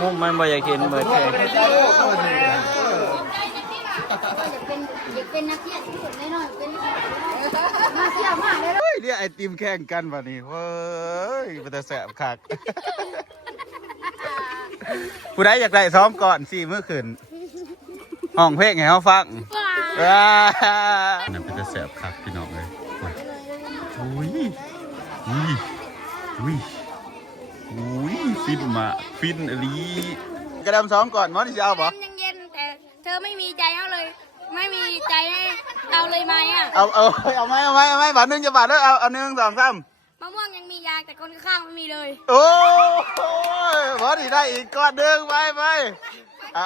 มุมมันบ่อยากเห็นเบิดเลยเป็นนักเที่ยวที่สุดแน่นอนเป็นมาเที่ยวมากเลย เรียกไอติมแข่งกันวะนี่เว้ยมันจะแสบคักผู้ใดอยากได้ซ้อมก่อนสิเมื่อคืนห้องเพลงให้เขาฟังนั่นเป็นจะแสบคักพี่น้องเลยอุ้ยอุ้ยอุ้ยอุ้ยฟินมาฟินอลีกระดำซ้อมก่อนมอนี่จะเอาบ่ยังเย็นแต่เธอไม่มีใจเขาเลยไม่มีใจให้เราเลยไหมอ่ะเอาไหมบาทหนึ่งจะบาทแล้วเอา1 2 3มะม่วงยังมียางแต่คนข้างไม่มีเลยโอ้ยบอนี่ได้อีกก้อนหนึ่งไปเอา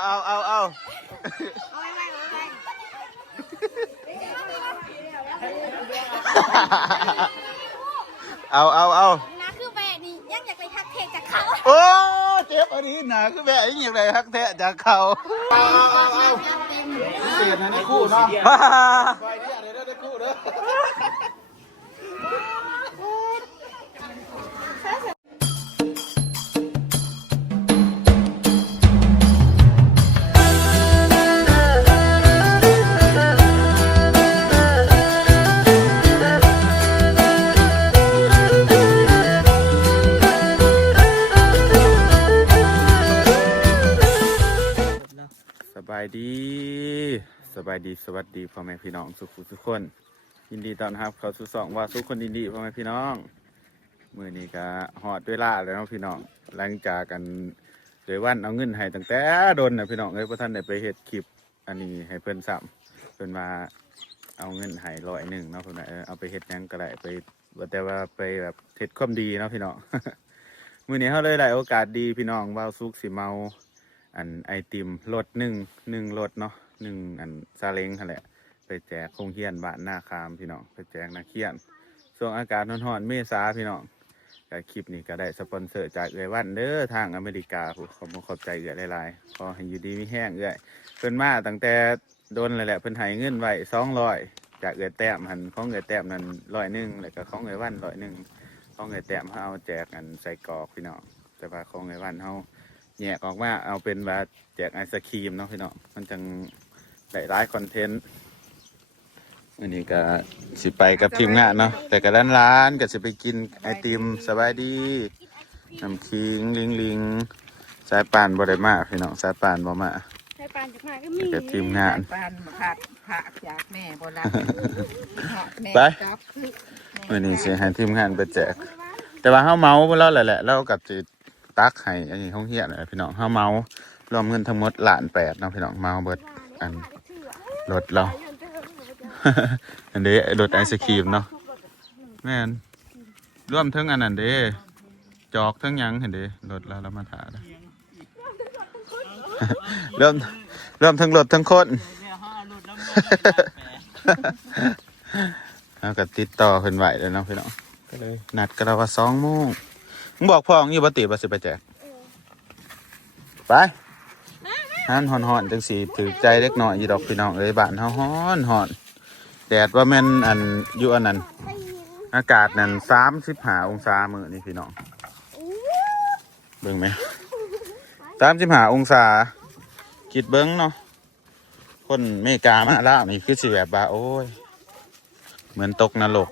นะคือแม่นี่ยังอยากไปทักเทจากเขาโอ้เจ็บอันนี้นะคือแบบอีกอย่างไรฮักแท้จากเขาเปลี่ยนนะได้คู่เนาะไปเนี่ยเดี๋ยวได้คู่เด้อสบายดีสวัสดีพ่อแม่พี่น้องทุกคนยินดีต้อนรับเข้าสู่2ว่าทุกคนยินดีพ่อแม่พี่น้องมื้อนี้ก็ฮอดเวลาแล้วเนาะพี่น้องหลังจากกันเลยวันเอาเงินให้ตั้งแต่โดนน่ะพี่น้องเอ้ยบ่ทันได้ไปเฮ็ดคลิปอันนี้ให้เพิ่นซ้ำเพิ่นมาเอาเงินให้100เนาะเพิ่นว่าเอาไปเฮ็ดหยังก็ได้ไปแต่ว่าไปแบบเฮ็ดความดีเนาะพี่น้อง มื้อนี้เฮาเลยได้โอกาสดีพี่น้องว่าวสุกสิเมาอันไอติมรถหนึ่งรถเนาะอันซาเล้งนั่นแหละไปแจกโรงเรียนบ้านหน้าคามพี่น้องไปแจกนักเรียนช่วงอากาศร้อนๆเมษาพี่น้องแต่คลิปนี้ก็ได้สปอนเซอร์จากเอื้อยวันเด้อทางอเมริกาขอบใจเอื้อยหลายๆขอให้อยู่ดีมีแห้งเอื้อยเพิ่นมาตั้งแต่โดนเลยแหละเพิ่นให้เงินไว้200จากเอื้อยแต้มหันของเอื้อยแต้มนั้น100แล้วก็ของเอื้อยวัน100ของเอื้อยแต้มเฮาเอาแจกอันใส่กรอกพี่น้องแต่ว่าของเอื้อยวันเฮาแยกออกมาเอาเป็นว่าแจกไอศครีมเนาะพี่น้องมันจังได้หลายคอนเทนต์อันนี้ก็สิไปกับทีมงานเนาะแต่กับร้านก็สิไปกินไอติมสบายดีน้ำคิงลิงสายป่านบ่ได้มาพี่น้องสายป่านบ่มาสายปานจากมาก็มีกับทีมงานปานผักจากแม่โบราณไปวันนี้สิให้ทีมงานไปแจกแต่ว่าเฮาเมาบ่แล้วแหละแล้วกับสิตักให้อันนี้ห้องเฮียนะพี่น้องเฮาเมารวมเงินทั้งหมด1,800,000เนาะพี่น้องเมาเบิดอันรถเรา อันเด้รถไอศครีมเนาะแม่นรวมทั้งอันนั้นเด้จอกทั้งยังเห็นเด้รถเรามาถ่ายเริ่มทั้งรถทั้งคนแล้วก็ติดต่อเพิ่นไหวแล้วเนาะพี่น้องก็เลยนัดกันแล้วว่า2 โมงมึงบอกพ่ออยู่บ่ติบ่สิไปแจกไปฮั่นฮ้อนๆจังสิถือใจเล็กน้อยอยู่ดอกพี่น้องเอ้ยบ้านเฮาฮ้อนแดดว่าแม่นอันอยู่อันนั้นอากาศนั่น35 องศามื้อนี้พี่น้องเบิ่งไหม35 องศาคิดเบิ่งเนาะคนอเมริกามาแล้วนี่คือสิแบบว่าโอ้ยเหมือนตกนรก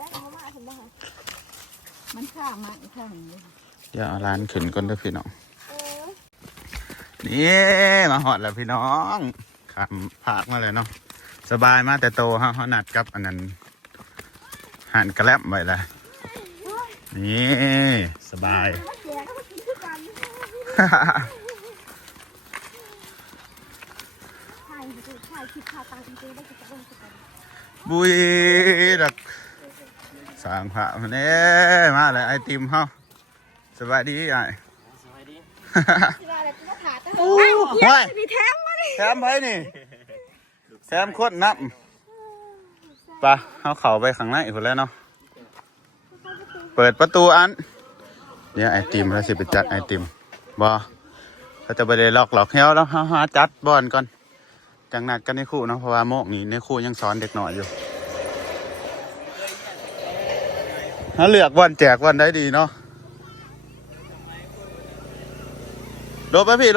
มันข้ามมาอีกข้างนึงเดี๋ยวเอาร้านขึ้นก่อนเด้อพี่น้องนี่มาหอดแล้วพี่น้องขับผากมาเลยเนาะสบายมากแต่โตฮะเขานัดกับอันนั้นหันกระแลบไว้เลยนี่สบายบุยดักสางผามันมาเลยไอติมเขาสบายดีไอโอ้ยแถมไปนี่แถมโคตรนับปะเขาเข่าไปข้างในอีกคนแล้วเนาะเปิดประตูอันเนี่ยไอติมแล้วสิไปจัดไอติมบอเขาจะไปเลยหลอกเฮี้ยวแล้วหาจัดบอลก่อนจังนัดกันในคู่เนาะเพราะว่าโมกนี่ในคู่ยังสอนเด็กหน่อยอยู่ถ้าเลือกวันแจกวันได้ดีเนาะ ลบมาพี่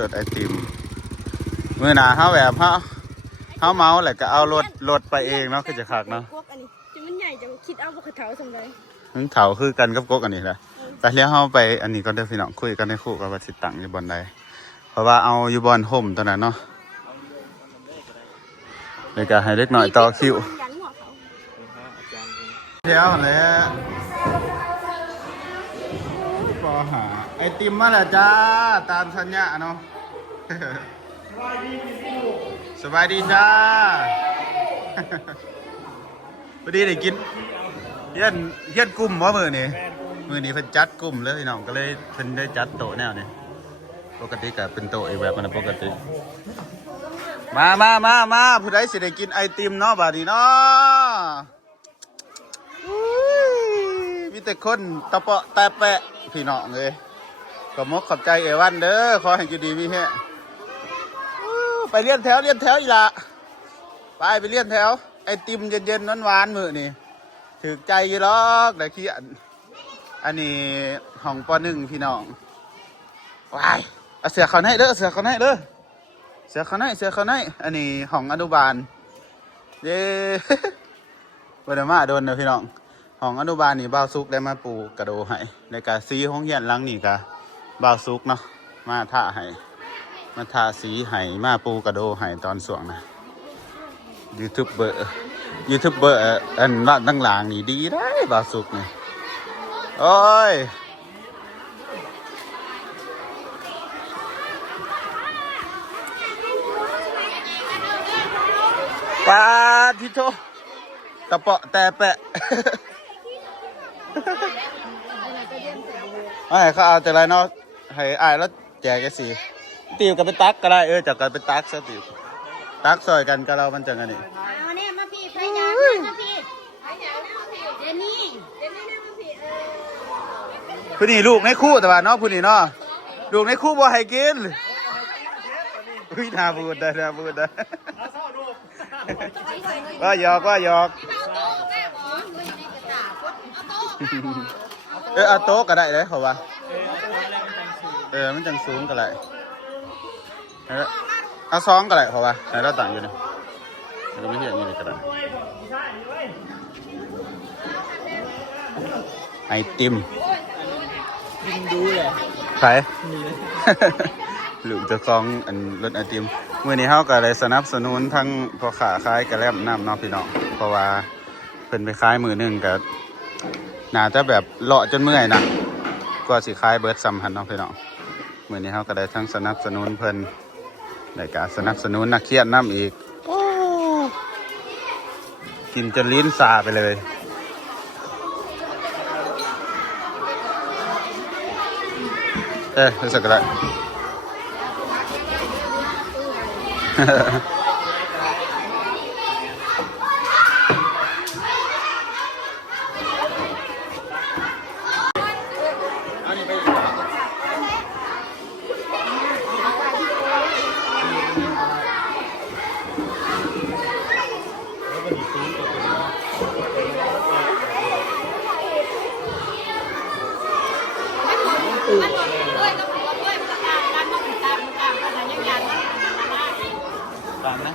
รถไอติมมือหนาเขาแบบเขาเมาแหละก็เอารถไปเองเนาะคือจะคักเนาะ กอันนี้จะมันใหญ่จะคิดเอาบุกเถาสมไร ถึงเถาคือกันกับกกอันนี้แหละแต่เลี้ยวเขาไปอันนี้ก็ได้พี่น้องคุยกันในคู่กับว่าสิตังอยู่บอลใดเพราะว่าเอาอยู่บอลห่มตอนนั้นเนาะในการให้เล็กหน่อยต่อคิวเที่ยวเลยพอหาไอติมมาแล้วจ้าตามชัญญะเนาะ สบายดีจ้า พอดีได้กินเฮียนกลุ่มว่ามือนี้เพิ่นจัดกลุ่มเลยพี่น้องก็เลยเพิ่นได้จัดโต๊ะแนวนี้ปกติก็เป็นโต๊ะอีกแบบมันปกติมาผู้ใดสิได้กินไอติมเนาะบาดนี้เนาะมีแต่คนตะเปาะแต่แปะพี่น้องเลยขอบมกขอบใจเอวันเด้อขอให้อยู่ดีมีแฮะไปเลี้ยนแถวอีละไปเลี้ยนแถวไอติมเย็นๆหวานๆมื้อนี่ถึกใจอยู่หรอกได้ขี้อันนี้ห้องป.1พี่น้องว้ายเอาเสือเขาให้เด้อเสือเขาให้อันนี้ห้องอนุบาลเย้บ่ได้มาโดนเด้อพี่น้องห้องอนุบาลนี่บ่าวซุกได้มาปูกระโดให้ในการสีห้องเรียนหลังนี่ก็บ่าวซุกเนาะมาท่าให้มาทาสีไห้มาปูกระโดไห้ตอนสวงนะยูทูบเบอร์อันว่าตั้งหลังนี่ดีได้บาสุกนี่โอ้ยปาทิโตตะเปาะแต่แปะ ไม่เขาเอาแต่ไรเนาะให้อายแล้วแจกกันสิติวกันไปตักก็ได้จากกันไปตักซะติวตักซอยกันก็เรามันจังอันนี้เอาเนี่ยมาพี่ไปยามาพี่เดี๋ยวนี้นะมาพี่ผู้นี้ลูกในคู่แต่ว่าเนาะผู้นี้เนาะลูกในคู่บ่ให้กินอุ้ยน่าพูดได้ว่าหยอกเอาโต๊ะก็ได้เลยเขาว่ามันจังสูงก็ได้เอาซองก็ได้เขาว่าไหนเราต่างอยู่เนี่ยเราไม่เห็นอยู่นี่ก็ได้ไอติมดูเลยใครหลุมจะคล้องอันรถไอติมเมื่อนี้เขาก็เลยสนับสนุนทั้งพ่อขาขายกระแลมน้ำน้องพี่น้องเพราะว่าเพิ่นไปขายมือหนึ่งกับน่าจะแบบเลาะจนเมื่อยนะก็สิขายเบิร์ดซัมหันน้องพี่น้องเมื่อนี้เขาก็ได้ทั้งสนับสนุนเพิ่นในการสนับสนุนนักเขียนน้ำอีกกินจนลิ้นซาไปเลยรู้สึกอะไร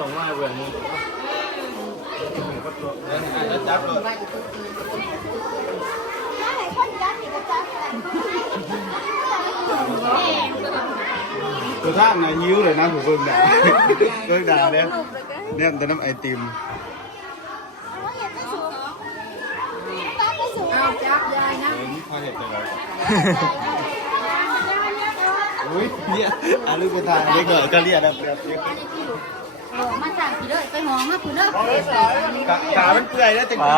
ตรงว่าเวรนี้จับเลยคือท่าไงยิ้วเลยนะผมเบิ่งด่าเนี่ยแต่น้ำไอติมจับยายนะ ข้าเห็นแต่ละอุ้ยเนี่ยลูกกระทาเล็กหน่อยก็เรียกนะมาสั่งพี่เลยไปหอมมาพี่เลยขามันเปื่อยแล้วแต่กิน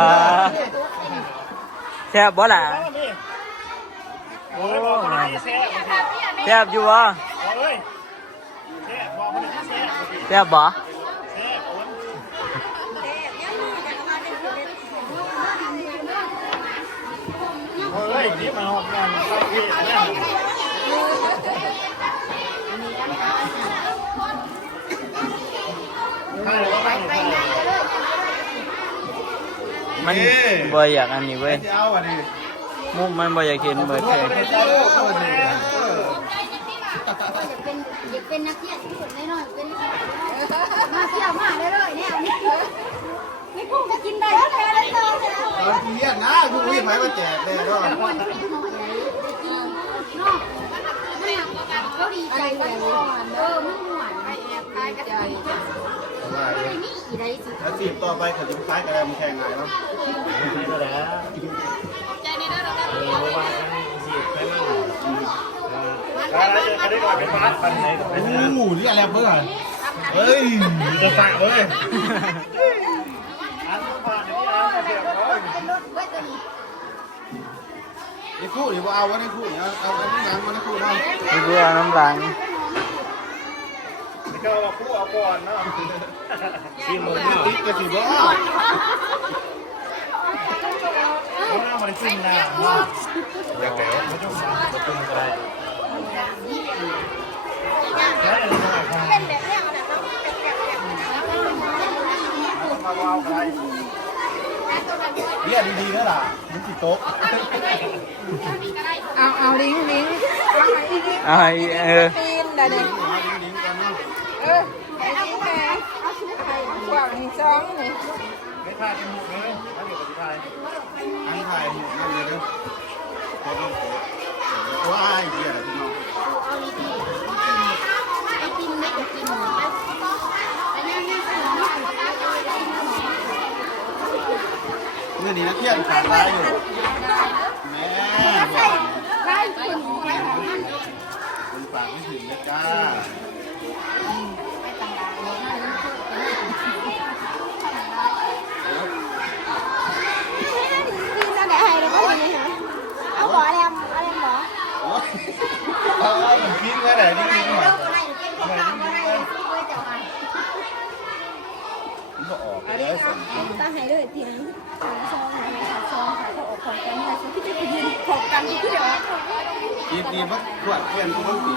แซ่บบ่ล่ะโอ้แซ่บอยู่บ่แซ่บบ่เฮ้ยนี่มาหอบงานมันบ่อยากอันนี้เว้ยเอาอันนี้ มุมมันบ่อยากเห็นเบิดเลย อยากเป็นนักเรียนที่สุดในน้อยเป็นมาเที่ยวมาได้เลยเนี่ยไม่พุ่งจะกินได้แล้วแท้เลยเจ้าเนี่ย เรียนนะพรุ่งนี้ไผมาแจกเลยก็ มันเป็นหน่อยเลยจริงเนาะเขาดีใจกันมันหวานไปแอบตายกันใจไม่มีอะไรสิ แล้วจีบต่อไปเขาจะคล้ายกันแล้วมันแข่งไงเนาะ นี่ก็แล้วใจในนั้นเราได้เพราะว่ากันสิไปมั่งแล้วจะได้ก่อนเป็นฟาสปันไหนก็ไป โอ้นี่อะไรเพื่อนเฮ้ยจะสั่งเว้ย อันผ่านนี่อันเสียบร้อย ไอ้คู่นี่ว่าเอาไว้ในคู่เนี่ยเอาไว้ที่งานไว้ในคู่เนาะ นี่เพื่อน้ำหลังนี่ก็ว่าคู่เอาก่อนเนาะที่มือนี่ ติ๊กกระสีบ่ เขาหน้ามันจิ้มหน้าอยากแก่ไม่ต้องมาจุ่มก็ได้ใช่เลยครับมาว้าวไป เรียนดีๆนะล่ะมันสิโต๊ะ เอาลิงลิง ไอ้ปีนได้เนี่ย ลิงกันเนาะ ไอ้ลิงแม่กว่างนี่ซ้องนี่ ไม่พลาดจมูกเลยถ้าอยู่กับพี่ชาย อันถ่ายหมดนั่นเลยเด้อว้ายเหี้ยอะไรพี่น้อง เอาดีๆไอติมไม่จะกินไปนั่งนี่สิเนาะ เมื่อนี้นักเที่ยวขาดตายอยู่แม่บอก ได้คนไว้ของมัน คนฝากไม่ถึงนะจ้า กินตั้งแต่ไฮเลยก็ดีนะเอาหมอแรมอะไรหมอ เอาผมคิดไว้ไหนนี่คิดไว้ อะไรเป็นข้าวอะไรที่เคยจะมา มันก็ออกเลยสั่ง ตั้งไฮเลยทีนั้นสองซองหนึ่งซองค่ะถ้าออกของกันเนี่ยพี่จะไปยืนของกันที่เดียว ตีตีมันขวดเพื่อนก็ต้องตี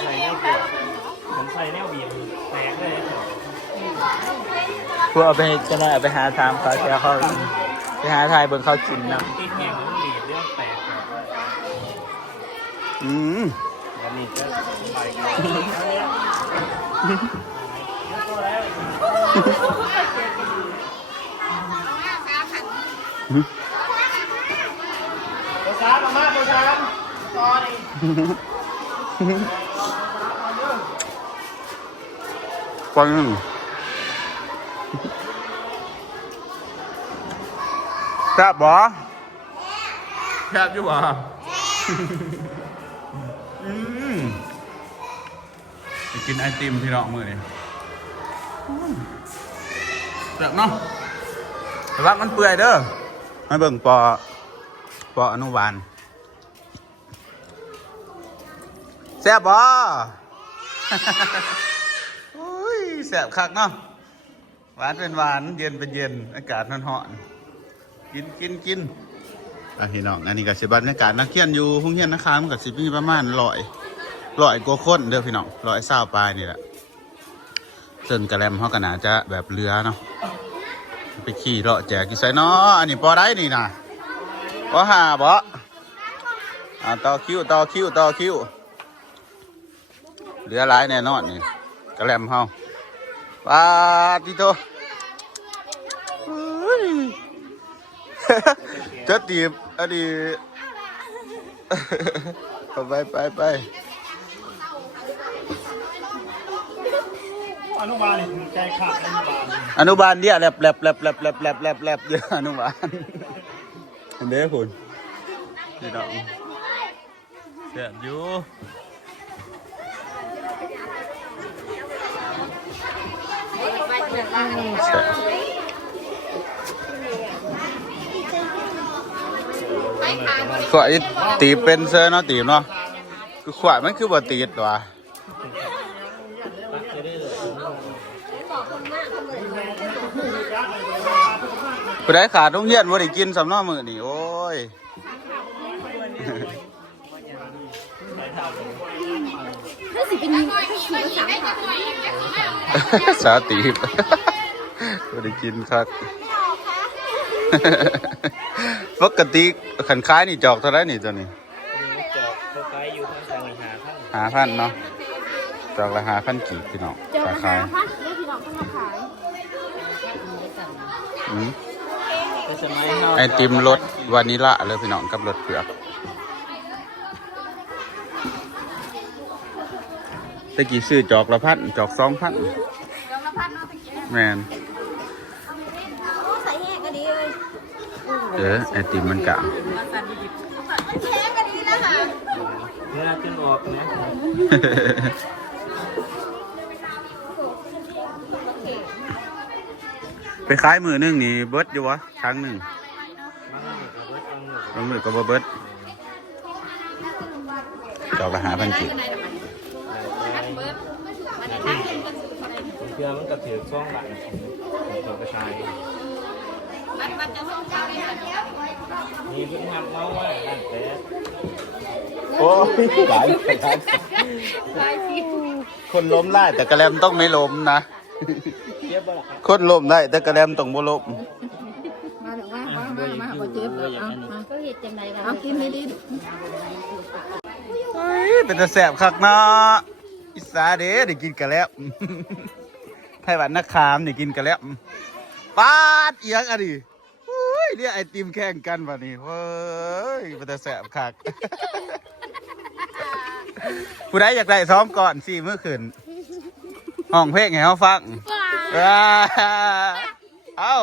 ใส่แนวเบียดผมใส่แนวเบียดแตกเลยพวกเอาไปจะได้เอาไปหาทางเขาแค่เขาไปหาทายบนเขากินนะติดแหงมันบีบเรื่องแตกแล้วนี่ก็ไปตัวช้ามาตัวช้าตอนนี้กวางแซ่บบ่แซ่บอยู่บ่ไปกินไอติมพี่น้องมือนี่แซ่บเนาะแต่ว่ามันเปื่อยเด้อให้เบิ่งปออนุบาลแซ่บบ่ แสบคักเนาะหวานเป็นหวานเย็นเป็นเย็นอากาศร้อนๆกินพี่น้องอันนี้ก็สิบรรยากาศนักเรียนอยู่ห้องเรียนนะคะมันก็สิมีประมาณ100กว่าคนเด้อพี่น้อง120ปลายนี่แหละส่วนกระแลมเขาก็น่าจะแบบเรือเนาะไปขี่เลาะแจกกี่ไซเนาะอันนี้ปอได้นี่นะปอหาบ่ต่อคิวเหลือหลายแน่นอนนี่กระแลมเขาปาติโตจะตีบอันนี้ไปอนุบาลนี่ใจขาดอนุบาลเนี่ยแลบเยอะอนุบาลเด้อคุณพี่น้องแซ่บอยู่ขวายตีเป็นเซอร์เนาะตีเนาะคือขวายมันคือบ่ตีดว่ะผู้ใดขาดต้องเฮียนบ่ได้กินสำน้อมื้อนี่โอ้ยสาตีบบ่ได้กินครับ ปกติขันคล้ายนี่จอกเท่าไรนี่ตัวนี้ จอกเขาขายอยู่ทางทาง5,000เนาะจอกละ5,000กีบพี่น้อง เจอ รา รา คา คาพัดได้พี่น้องก็มาขาย อืม ไปสมัยเฮา ไอติมรสวานิลาเลยพี่น้องกับรสเผือกตะกี้ซื้อจอกละพันจอก2,000 เจ้าละพัดเนาะตะกี้ แมน ใส่แห้งก็ดีเลย ไอติมมันกะ มันแห้งก็ดีแล้วค่ะ เนื้อขึ้นออกนะ ไปขายมือนึงนี่เบิดอยู่วะครั้งหนึ่งบางมือก็บ่เบิดจอกละ5,000กีบ เพื่อมันกระเถือกช่องหลังของกระชายมีเพิ่งทำเมาไว้นั่นแต่ โอ้ยหลายคนล้มได้แต่กระแลมต้องไม่ล้มนะ เทียบบ่ล่ะครับ คนล้มได้แต่กระแลมต้องบ่ล้ม มาถึงมาขอเจ็บแล้วก็เห็ดจังไรวะ เอากินไม่ดี เฮ้ยเป็นตาแสบคักเนาะอิสาเด้ได้กินกระแลมไทยหวันนักขามได้กินกระแลมปาดเอียงอะดิเฮ้ยเรียกไอติมแข่งกันวะนี่เฮ้ยเป็นตาแสบคัก ผู้ใดอยากได้ซ้อมก่อน4 มื้อคืนห้องเพลงให้เขาฟังเอ้า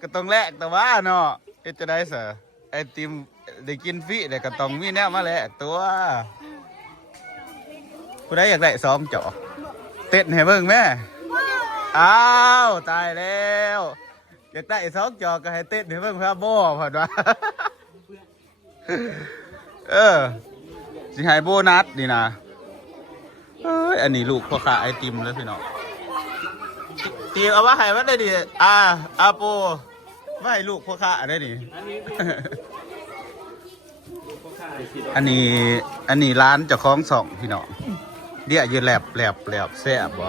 ก็ต้องแลกแต่ว่าเนาะจะได้เสอไอติมได้กินฟรีแต่ก็ต้องมีแนวมาแลกตัวผู้ใดอยากได้ซ้อมจอกเต้นให้เบิ่งแม่อ้าวตายแล้วอยากได้ซ้อมจอกก็ให้เต้นให้เบิ่งพระโบ้ผ่านว่าสิให้โบนัสนี่นะเอ้ยอันนี้ลูกพ่อค้าไอติมแล้วพี่น้องตีเอาว่าให้มันได้ดิอาโปว่าให้ลูกพ่อค้าได้ดิ อันนี้ร้านเจ้าของ2พี่น้องเดี๋ยวยืนแหลบแซ่บบ่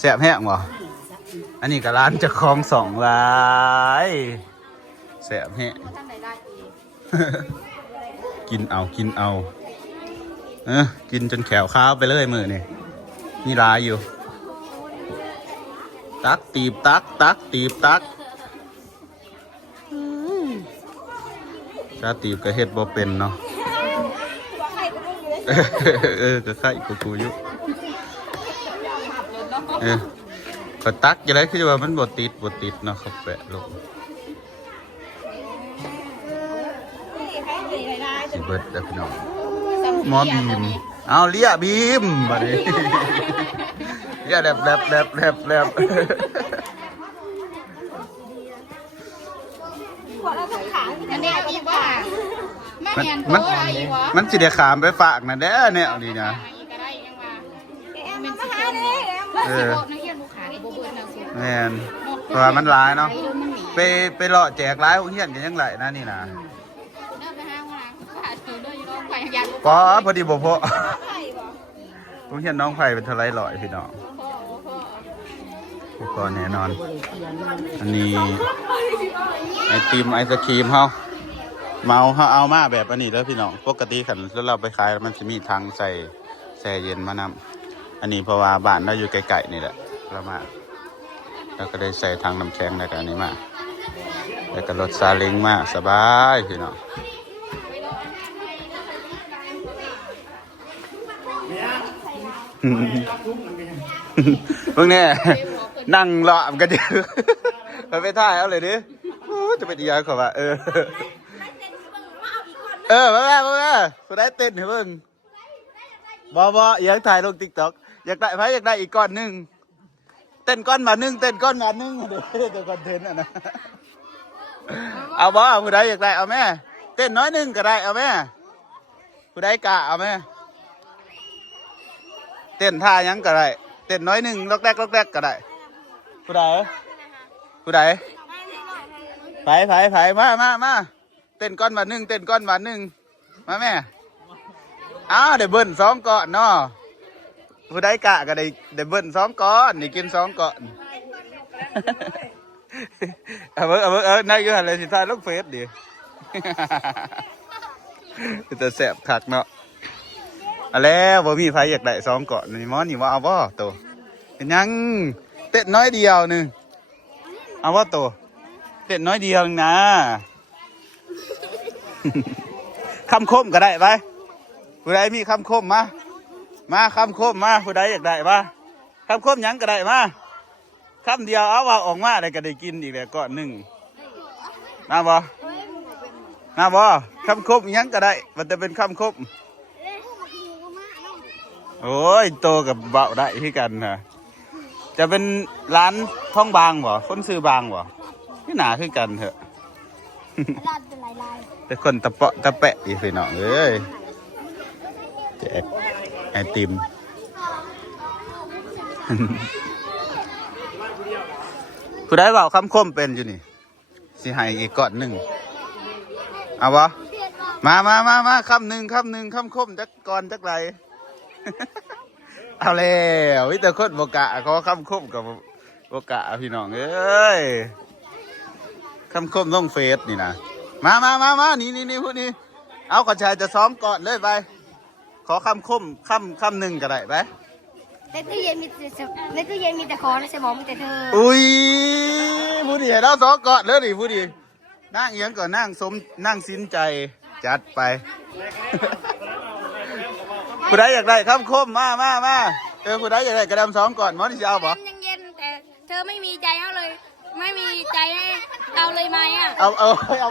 แซ่บแห้งบ่อันนี้ก็ร้านเจ้าของ2ร้ายแซ่บแห้ง ท่านไหนได้เอง กินเอากินจนแขวข้าวไปเลยมือนี่นี่ร้ายอยู่ตักตีบตักตีบตักถ้าตีบก็เฮ็ดบ่เป็นเนาะก็ไข่กูอยู่ก็ตักอย่างไรคือว่ามันบ่ติดเนาะครับแปะลงสิเบิดแล้วพี่น้องหมอบีมเอาเลี้ยบีมมาดิเลี้ยแลบอันนี้อีกว่ามาเห็นตัวอะไรอีกวะ มันสิได้ขามไปฝากนะเด้อเนี่ยนี่นะ ก็ได้ยังว่าเป็นสิบโลนักเรียนผู้ขายโบเบิร์นะสิ แม่นเพราะว่ามันหลายเนาะไปเลาะแจกหลายโรงเรียนกันยังไหลนะนี่นะ เดินไปห้างว่าขาดตัวด้วยอยู่ร้องไปอยาก พอดีบ่พอโรงเรียนน้องไผ่เป็นเท่าไรลอยพี่น้องพอแน่นอนอันนี้ไอติมไอศครีมเฮาเมาเฮาเอามาแบบอันนี้แล้วพี่น้องปกติขันแล้วเราไปขายมันจะมีทางใส่แช่เย็นมานำอันนี้เพราะว่าบ้านเราอยู่ไกลๆนี่แหละเรามาแล้วก็ได้ใส่ทางน้ำแข็งแล้วก็อันนี้มาแล้วก็รถซาเล้งมาสบายพี่น้องเพิ่งเนี่ยนั่งเลาะกันอยู่ไปถ่ายเอาเลยดิจะเป็นอีกอย่างขอว่ามาแม่ผู้ได้เต้นเพิ่งบ่อยากถ่ายลง TikTok อยากได้ไผอยากได้อีกก้อนนึงเต้นก้อนมานึงเต้นก้อนมานึงเดี๋ยวคอนเทนต์นะเอาบ่ผู้ใดอยากได้เอาแม่เต้นน้อยนึงก็ได้เอาแม่ผู้ใดกะเอาแม่เต้นท่ายังก็ได้เต้นน้อยนึงล็อกแรกก็ได้ผู้ใดไผมาเต้นก้อนมานึงเต้นก้อนมานึงมาแม่อ้าวได้เบิ้ล2ก้อนเนาะผู้ใดกะก็ได้เบิ้ล2ก้อนนี่กิน2ก้อน เอาเบิ่งนายอยู่หันเลยสิทายลงเฟซดิ จะแสบคักเนาะอะแล้วบ่มีไผอยากได้2เกาะนี่หมอนี่ว่าเอาบ่โตเป็นหยังเต้นน้อยเดียวนึงเอาบ่โตเต้นน้อยเดียวนึงนะ คำคมก็ได้ไปผู้ใดมีคำคมมาคำคมมาผู้ใดอยากได้มาคำคมหยังก็ได้มาคำเดียวเอาว่าออกมาได้ก็ได้กินอีกแล้วก้อนหนึ่งมาบ่คำคมหยังก็ได้มันจะเป็นคำคมโอ้ยโตกับเบาได้ที่กันนะจะเป็นร้านท้องบางบ่คนซื้อบางบ่ที่หนาคือกันเถอะ แต่คนตะเปาะตะแปะอีกสิเนาะเอ้ยแจกไอติม ผู้ได้เบาคำคมเป็นอยู่นี่สิให้อีกก้อนหนึ่งเอาวะมาคำหนึ่งคำคมจักก่อนจักไร เอาแล้ววิแต่คนบกะเขาคำคมกับบกะพี่น้องเอ้ยคำคมต้องเฟซนี่นะมานี่พูดนี่เอาขอชายจะซ้อมก่อนเลยไปขอคำคมคำหนึ่งก็ได้ไปในตู้เย็นมีแต่ของในสมองมีแต่เธออุ้ยพูดดีให้เราซ้อมก่อนเลยดิพูดดีนั่งเอียงก่อนนั่งสินใจจัดไป ผู้ใดอยากได้คำคมมาผู้ใดอยากได้กระดำซ้อมก่อนมอนี่จะเอาบ่ยังเย็นแต่เธอไม่มีใจเอาเลยไม่มีใจให้เอาเลยไหมอ่ะเอา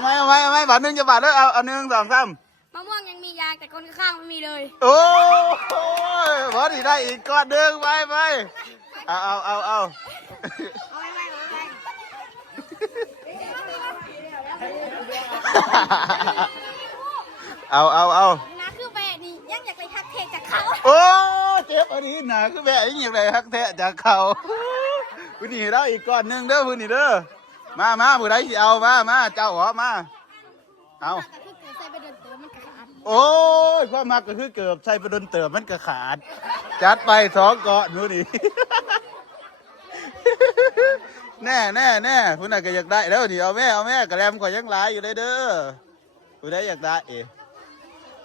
ไหมบาทหนึ่งจะบาทแล้วเอา1 2 3มะม่วงยังมียางแต่คนข้างไม่มีเลยโอ้ยพอดีได้อีกก้อนหนึ่งไปเอานะคือแม่นี่ยังอยากไปทักเทจากเขาโอ้เจ็บอันนี้นะคือแบบยังอยากได้ทักเทจากเขาผู้นี้ได้อีกก้อนหนึ่งเด้อผู้นี้เด้อมาผู้ใดสิเอามาเจ้าหอมาเอาโอ้ยความมักก็คือเกือบใส่ไปโดนเติมมันก็ขาดจัดไป2 เกาะนู่นนี่ แน่ผู้นั้นก็อยากได้แล้วนี่เอาแม่กระแลมก็ยังหลายอยู่เลยเด้อผู้ใดอยากได้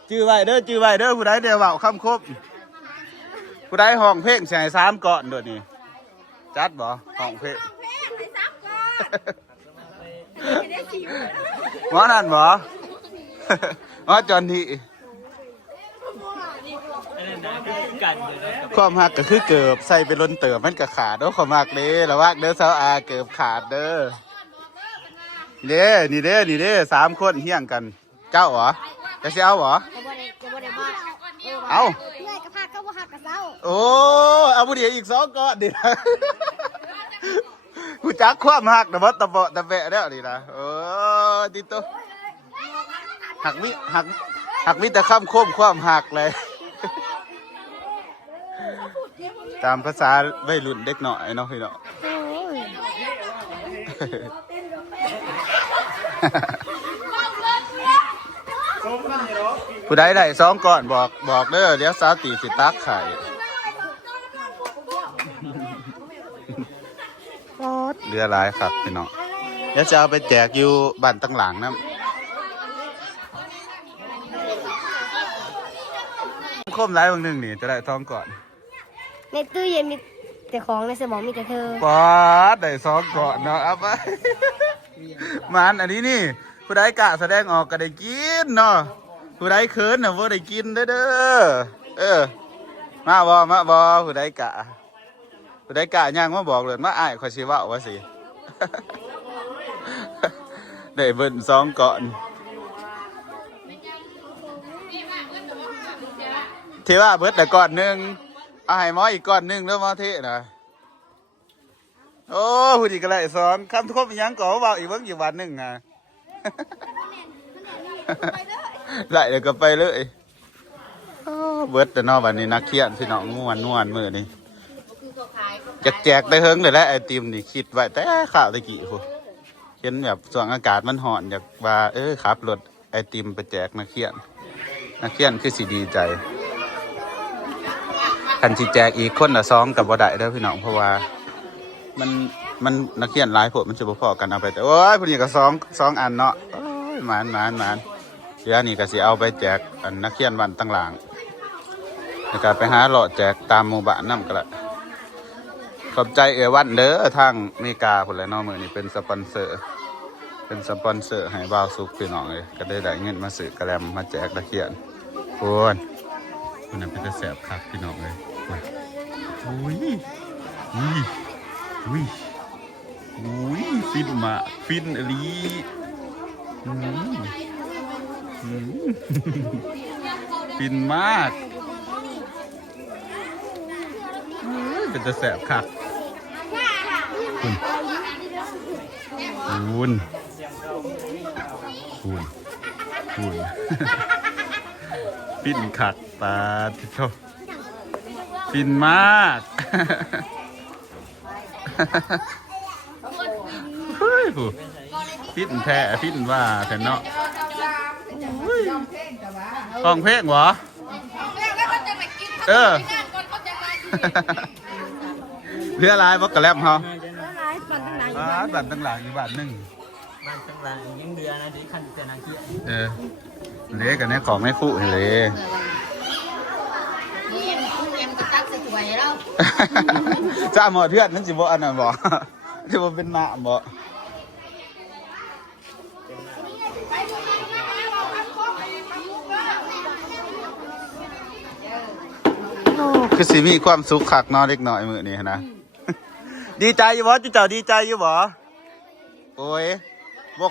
จื้อไว้เด้อผู้ใดเดี๋ยวเบาคำคบผู้ใดห้องเพลงใส่3 เกาะโดดนี่จัดบ่ห้องเพลงหมอนั่นบ่หมอจอนที่ความหักก็คือเกือบใส่ไปล้นเติมมันก็ขาดเด้อความหักเด้ระวังเด้อสาวอาเกือบขาดเด้อนี่เด้3 คนเฮี้ยงกันเจ้าเหรอจะเอาเหรอเอาเมื่อยกับหักก็บ่หักกับเศร้าโอ้เอาผู้เดียวอีก2 ก้อนดิกูจักความหักแต่ว่าตะเบาะตะแบะแล้วดินะติโตหักมิแต่คำคมความหักเลย ตามภาษาวัยรุ่นเด็กหน่อยเนาะพี่เนาะผู้ใดได้2 ก้อนบอกเด้อเดี๋ยวสาวตีสิตักไข่เรือหลายครับพี่น้องเดี๋ยวจะเอาไปแจกอยู่บ้านตั้งหลังนะคมหลายบางหนึ่งนี่จะได้2 ก้อนในตู้เย็นมีแต่ของในสมองมีแต่เธอป๊าดได้2 ก้อนเนาะเอาไปมันอันนี้นี่ผู้ใดกะแสดงออกก็ได้กินเนาะผู้ใดเขินน่ะบ่ได้กินเด้อมาบ่ผู้ใดกะย่างมาบอกเลยมาอ้ายขอยสิเว้าว่าสิ ได้เบิ่น2 ก้อนที่ว่าเบิดแต่ก้อนหนึ่งเอาให้หมออีกก้อนหนึ่งแล้วหมอเทนะโอ้ผู้ดีก็เลย2 คำคบยังก่อเบาอีกเบิ่งอยู่วันหนึ่งอ่ะ ไหลเดี๋ยวก็ไปเลยเบิดแต่นอกวันนี้นักเขียนพี่น้องม่วนมือนี่แจกได้เฮิงเลยแหละไอติมนี่คิดไว้แต่ข่าวตะกี้พูเห็นแบบส่วงอากาศมันห่อนอยากว่าขับรถไอติมไปแจกนักเขียนคือสิดีใจคันที่แจกอีกคนละ2กับบ่ได้เด้อพี่น้องเพราะว่ามัน มันนักเรียนหลายพวกมันจะบ่พอกันเอาไปแต่โอ้ยพวกนี้ก็สองอันเนาะโอ้ยหมานเดี๋ยวนี้ก็สิเอาไปแจกอันนักเรียนวันต่างหลังแล้วก็ไปหาเลาะแจกตามหมู่บ้านนำก็ละขอบใจวันเด้อทางอเมริกาพุ่นแหละเนาะมื้อนี้เป็นสปอนเซอร์ให้บ่าวสุขพี่น้องเลยก็ได้เงินมาซื้อกระแลมมาแจกนักเรียนพุ่นน่ะเป็นตาแซ่บคักพี่น้องเลยอุ้ยฟินมาฟินอลีฟินมากเป็นจะแสบคักคุณฟินคักปาที่ชอบฟินมากเฮ้ยฟินแท้ฟินว่าแต่เนาะห้องเพลงเหรอเรือลายบอกกระแลมเขาบ้านตั้งหลังอีกบ้านหนึ่งบ้านตั้งหลังยังเดือนนะที่คันแต่นางเกี้ยเละกันเนี่ยของไม่คู่เลย จ้าหมอเทือนนั่นสิบ่อันนั้นบ่ที่บ่เป็นหน้าบ่คือสิมีความสุขคักเนาะเล็กน้อยมื้อนี้นะดีใจอยู่บ่ที่เจ้าดีใจอยู่บ่โอ้ย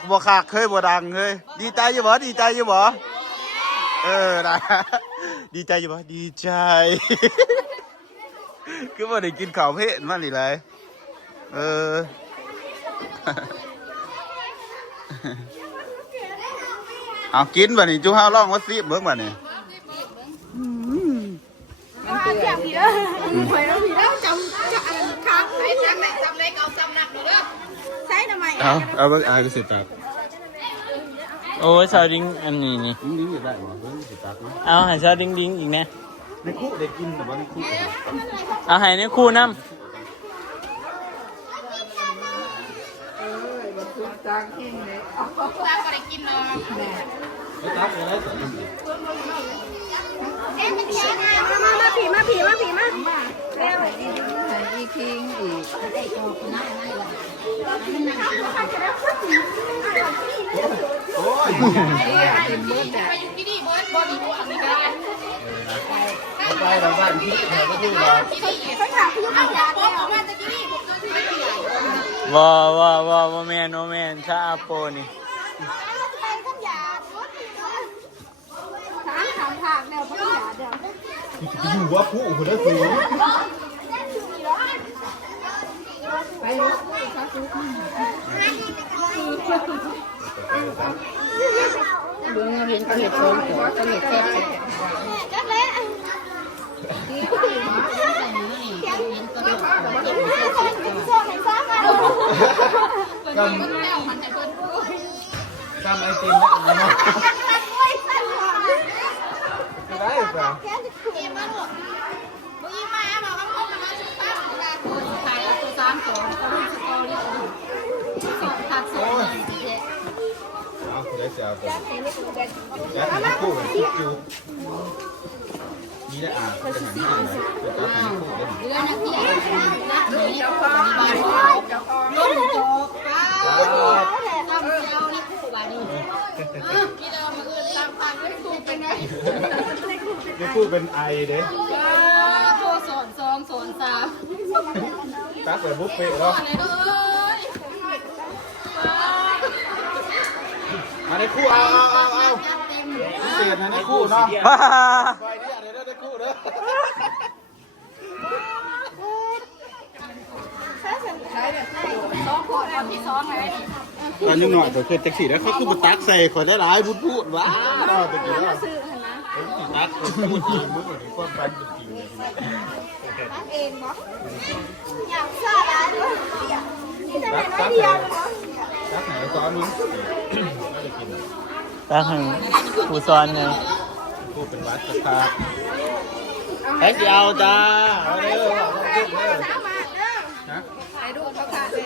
บ่คักเคยบ่ดังเคยดีใจอยู่บ่นะดีใจอยู่บ่ดีใจคือบ่ได้กินข้าวเพลมานี่เลยเอากินบัดนี้จุเฮาลองว่าซิเบิ่งบัดนี้เจ็บผีเด้อหวยแล้วผีแล้วจำค้างไอ้จังไหนจำได้เก่าจำหนักดูเด้อใช้ทำไมเอาเบิ่งอายก็สิตัดโอ้ยซาดิ้งอันนี้นี่ดิ้งได้บ่เบิ่งสิตัดเอาให้ซาดิ้งอีกนะในคุได้กินแต่ว่าในคุ เอาให้ในคู่น้ำจางกินเลยจางก็ได้กินเนาะไม่ตัดอะไรสักนิดมาผีมาเร็วอีคิงอีกโอ้ยกินเบิร์ดไปอยู่ที่นี่เบิร์ดบอดี้บอดี้กันไปเราบ้านที่ไหนก็ที่เราเขาถามคุณอาจารย์บอกว่าจะที่นี่ผมจะที่ไหนว่าแมนชาโปนี่ถามเดี๋ยวไม่อยากเดี๋ยวอยู่ว่าผู้คนละสูงไปเลยเขาซื้อเบื้องเห็นเขาเห็นโซ่หัวเขาเห็นแค่จักเลยกำไอติมนะได้ป่ะเอาได้เสียตัวยัดให้คู่กันจุ๊บนี่ได้จะหันนี่เลยจะหันคู่ได้เรื่องนักเรียนนักเรียนเจ้าของลงโจกทำเซลนี่คู่บ้านนี่ที่เรามาตามฟังได้คู่เป็นไงได้คู่เป็นไอเด้โทรสอน2 ตักเลยบุฟเฟ่ต์เนาะมาได้คู่เอาเสียนะได้คู่เนาะไปดิอะไรได้คู่เด้อตอนยังหน่อยก็เคยแท็กซี่แล้วเขาคือมาตักใส่คนได้หลายพูดว้าเราตะกี้เราตักพูดจริงมุกอะไรความฝันจริงตักเองมั้งอยากสอนอะไรตักไหนซ้อนมั้งตักให้ผู้ซ้อนเนี่ยผู้เป็นวัดสักตาแท็กซี่เอาจ้าเอาเร็วไปดูเขาขาดเลย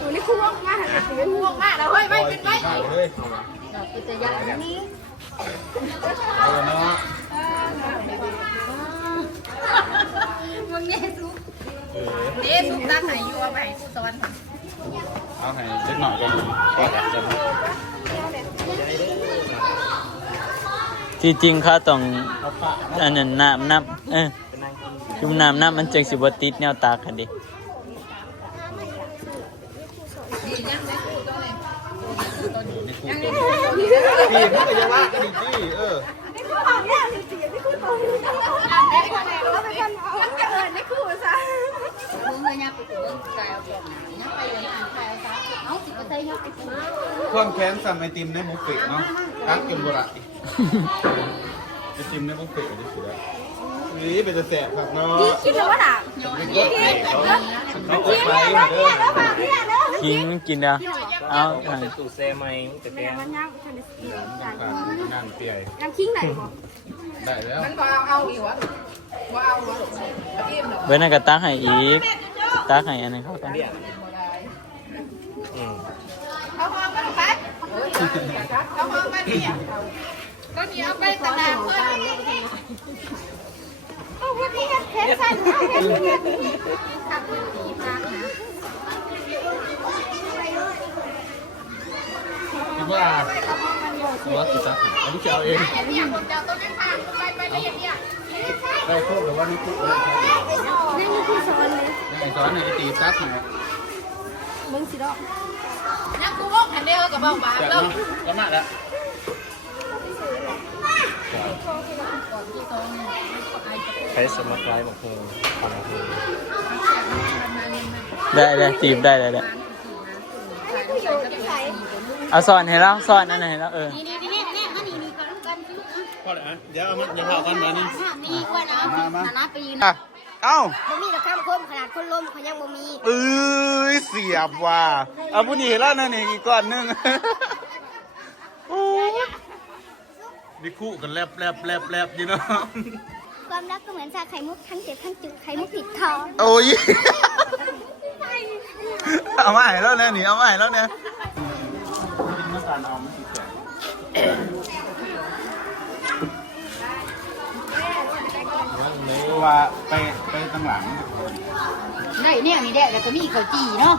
ตัวนี้คู่มากมากคู่มากแล้วเฮ้ยไม่เป็นไรกิจยาอันนี้มึงเนี่ยซุปเนี่ยซุปตั้งไหนอยู่เอาไปซุปสวรรค์ เอาให้เล็กหน่อยก็ดีก็ได้จะที่จริงเขาต้องอันนั้นน้ำจุ่มน้ำมันจึงสิบติดแนวตาคันดิ พี่มันก็ยังว่ากันอีกที่นี่คือของเนี่ยสินี่คือของนี่คือมันจะเอิญนี่คือซะมึงเลยเนี่ยไปถึงใจเอาแบบไหนเนี่ยไปเลยใจเอาซะเอาสิไปใส่เนี่ยไปถึง ความแค้นสั่งไอติมในบุฟเฟ่เนาะตักจนบ่ได้ไอติมในบุฟเฟ่ดิสิได้นี่เป็นจะแสบครับเนาะ คิดเลยว่าด่ากินกินเด้อเอา ตู้เซไหมมันจะแกง มันยากทันที นั่นเปีย ยังคิงไหนบ่ ได้แล้ว มันบ่เอาอีกวะบ่เอาวะอิ่มหรอ เว้นนั่นก็ตักให้อีกตักให้อันนั้นเข้ากัน เอาห้องกันไปเอาห้องกันเนี่ยก็เดี๋ยวไปตลาดเพื่อน โอ้วันนี้เห็นสั่นนะเห็นขับรถตีทางนะ คิดว่าว่าสิตักอันนี้จะเอาเอง เนี่ยผมจะเอาต้นนี้ผ่านไปได้ยังเนี่ย ได้ครบหรือว่านี่ครบเลย นี่คือสอนเลย ไอ้ซ้อนไอ้ตีตักให้ มึงสิดอก นักกูว่าหันเดียวกับเบาบาง จับ แล้ว เนาะก็มาแล้ว ใช้สมัครไลน์บางคน ได้ตีบได้เอาสอนให้แล้วสอนอันไหนให้แล้วนี่มันนี่เขาต้องการซื้อ พอแล้วเดี๋ยวมันยังเข้ากันมานี่ มีกว่านะฐานะปีนะ เอ้า บ่มีแต่ข้ามคมขนาดคนล้มเขายังบ่มี เอ้ยเสียบว่ะเอาผู้นี้แล้วนั่นอีกก้อนนึงโอ้ดิคู่กันแลบอยู่เนาะ ความรักก็เหมือนชาไข่มุกทั้งเจ็บทั้งจุกไข่มุกติดทอง โอ้ยเอามาให้แล้วเนี่ยนี่เอามาให้แล้วเนี่ยกินน้ำตาลเอาไม่ติดแกว่าไปตั้งหลัง ได้เนี่ยมีแดดแล้วก็มีข้าวจีเนาะ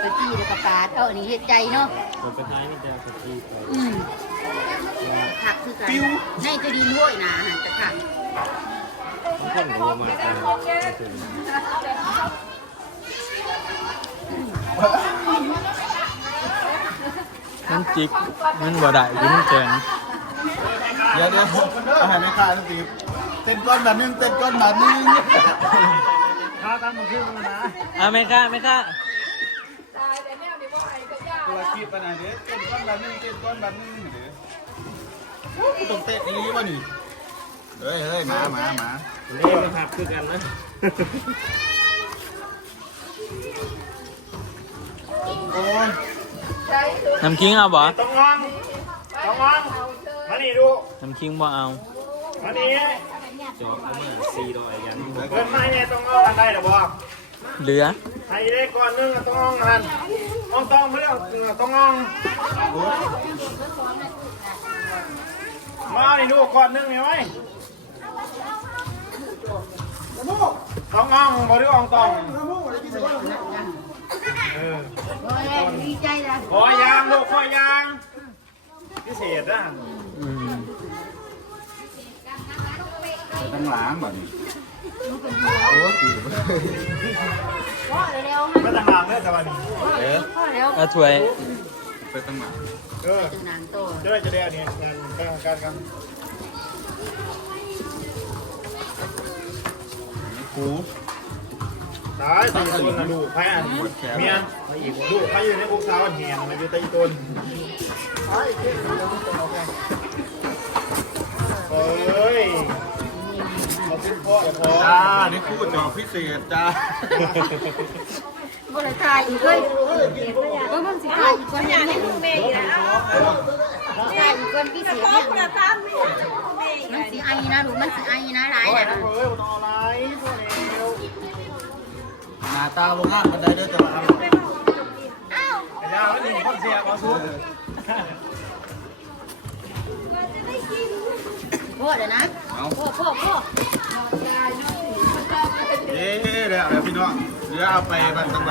ข้าวจีแล้วก็ปลาเท่านี้เฮ็ดใจเนาะ มันเป็นไทยนี่จะสกี ผักคือกันในจะดีด้วยนะอาหารจะผัก มันคนรู้มามันจิกมันบ่ได้กินแกงเดี๋ยวเอาให้แม่ค้าทุกทีเต้นก้อนแบบนึงเต้นก้อนแบบนึง ข้าวตั้งมาขึ้นนะ เอาแม่ค้าตัวคลิปไปไหนเด้เต้นก้อนแบบนึงเต้นก้อนแบบนึงเด้ต้องเต้นนี้วะนี่เฮ้ยมา เล่นมันหักคือกันนะ โอ้ยน้ำคิงเอาบ่ ต้องงองมานี่ดู น้ำคิงบ่เอา มานี่จอกมา400กันเกินมาเนี่ยต้องงองกันได้หรอบอก เหลือ ให้ได้ก่อนนึงต้องงองกันต้องไม่ได้ต้องงองมานี่ดูก่อนนึงนี่ไว้ต้องงองบ่ได้องต้องดีใจนะ คอยางลูกคอยางพิเศษนะ ตั้งหลังบ่นี่โอ้ตี ไม่ต้องห่างเลยแต่วันนี้ เอาถ้วยไปตั้งหลัง นางโต จะได้อันนี้การกัน กู ตายตีตัวนะดูใครอ่ะเมียดูใครอยู่ในพวกสาวเหียนมาอยู่ตีตัวเฮ้ยเขาเป็นพ่อพอ จ้านี่พูดจอพิเศษจ้า บ่ได้ทายอีกเลยมันสิทายอีกคนยังไม่เมย์นะทายอีกคนพี่เสียเนี่ยมันสิไอนะลูกมันสิไอนะหลาย เอา นะ เฮ้ยต้องเอาอะไรตัวเดียว หน้าตาบ่งามปานใดเด้อแต่ว่า ยาวนี่คนเสียเอาสู้ พ่อเดี๋ยวนะ เอา พ่อ เด้แล้วพี่น้องเดี๋ยวเอาไปบ้านต่าง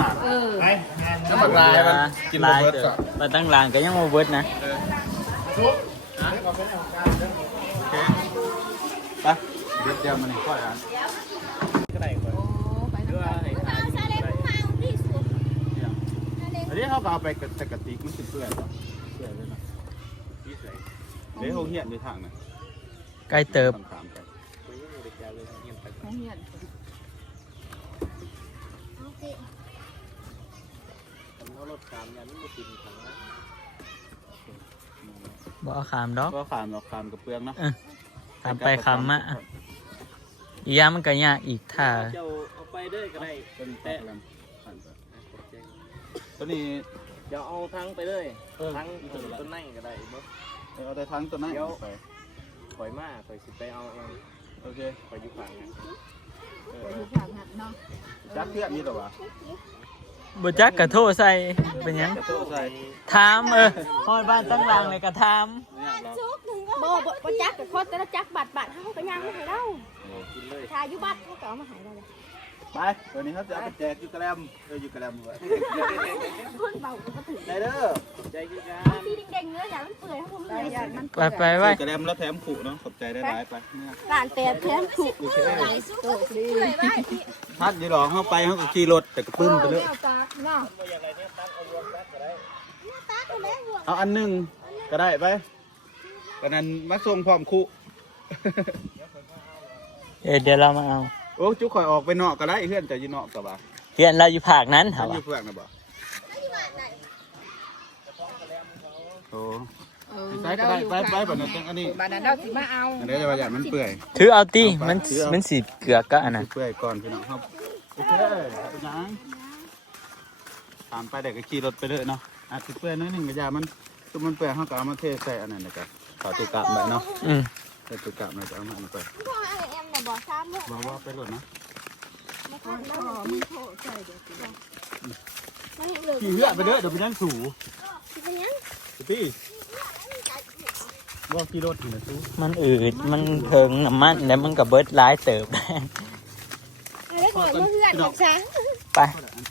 ไปงาน ๆน้ำมันลายมันกินบ่เบิดซะ มาตั้งหลังก็ยังมาเบิดนะ สู้ โอเคไปเดี๋ยวมันนี่ค่อยอ่าน ก็ได้ก่อนเพื่อให้ทานได้ อันนี้เขาก็เอาไปใส่กระติกมันสิเปื่อยบ่เปื่อยเลยเนาะเดี๋ยวเขาเหียนในทางน่ะ ใกล้เติบ ตามๆกัน บ่เอาขามดอก ก็ขามดอกขามกับเปลืองเนาะ ขามไปขามมาอียามันก็ยากอีกถ้า เจ้าเอาไปด้วยก็ได้ ตัวนี้แต่ตัวนี้ เดี๋ยวเอาทั้งไปเลยทั้งต้นไม้ก็ได้บ่ เอาแต่ทั้งตัวนั้นไป ปล่อยมาปล่อยสิไปเอาเอง โอเค ปล่อยอยู่ข้างนั้น จักเพื่อนนี่หรอวะ บ่จักกะโทรใส่เป็นหยัง จะโต้ใส่ ถามฮอดบ้านตั้งหลังเลยก็ถาม เนี่ยเรา บ่จักกับพ่อแต่ละจักบัตรเขาก็ยังไม่ให้เรา กินเลย ชายยุบัตรเขาก็เอามาให้เราเลย ไปวันนี้เขาจะเอาไปแจกยูกระแลมยูกระแลมด้วย คนเบาก็ถึง ได้เด้อ ใจคือกัน ที่เด็กๆเนื้ออย่างมันเปื่อยเขาไม่ได้มัน ไปไว้ กระแลมแล้วแถมขู่เนาะขอบใจได้หลายไป ร้านแต่แถมถูกเปื่อยไว้ ทัดดีหรอเข้าไปเขาก็ขี่รถแต่กระปึ้มไปเลย เอาตากเนาะ เอาอันหนึ่งก็ได้ไปกันนั้นมาส่งพร้อมคู่ เดี๋ยวเรามาเอา โอ้จุ๊กข่อยออกไปนอกก็ได้เพื่อนจะอยู่นอกกับว่า เฮียนเราอยู่ภาคนั้นเหร ฉั อน อยู่เพื่อนนะบ่โอ้ใส่ก็ได้ไปแบบนั้นอันนี้ บ้านนั้นเราสิมาเอา อันนี้จะว่าอย่างมันเปื่อย ถือเอาติมันสิเกือกก็อันนั้น เปื่อยก่อนพี่น้องครับโอเคเป็นยังตามไปเด็กก็ขี่รถไปเลยเนาะอาจจะเปื่อยน้อยหนึ่งกระยามันคือมันเปื่อยเขาก็เอามาเทใส่อันนั้นนะครับขอตุกะไปเนาะ อืม ใส่ตุกะมาจะเอามาอันไป พ่อไอ้แอมเนี่ยบอกซ้ำเลย บอกว่าไปรถนะ ไม่ทันแล้วมีโถใส่เดี๋ยวมันเหลือ ขี่เรือไปเด้อเดี๋ยวไปนั่งสู เป็นยัง พี่ว่าขี่รถอยู่นะสู มันอืดมันเพิงน้ำมันแล้วมันก็เบิดหลายเติบ แล้วก่อนเพื่อนบอกช้าง ไป อัน